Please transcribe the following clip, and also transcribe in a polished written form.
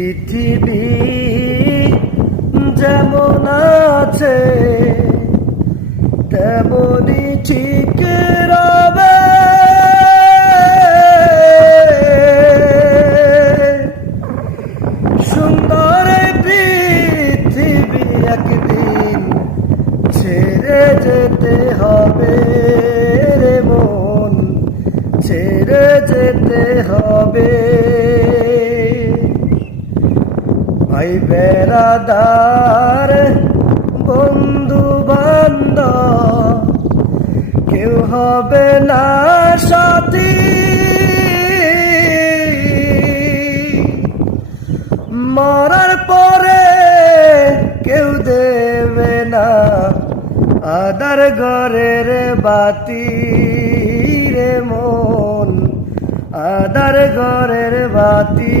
পৃথিবী যেমন আছে তেমনি ঠিক রবে, সুন্দর পৃথিবী একদিন ছেড়ে যেতে হবে রে মন, ছেড়ে যেতে হবে। ভাই বেড়াদার বন্ধু বান্ধব কেউ হবে না সাথী, মরার পরে কেউ দেবে না আদার ঘরের বাতি রে মন, আদার ঘরের বাতি।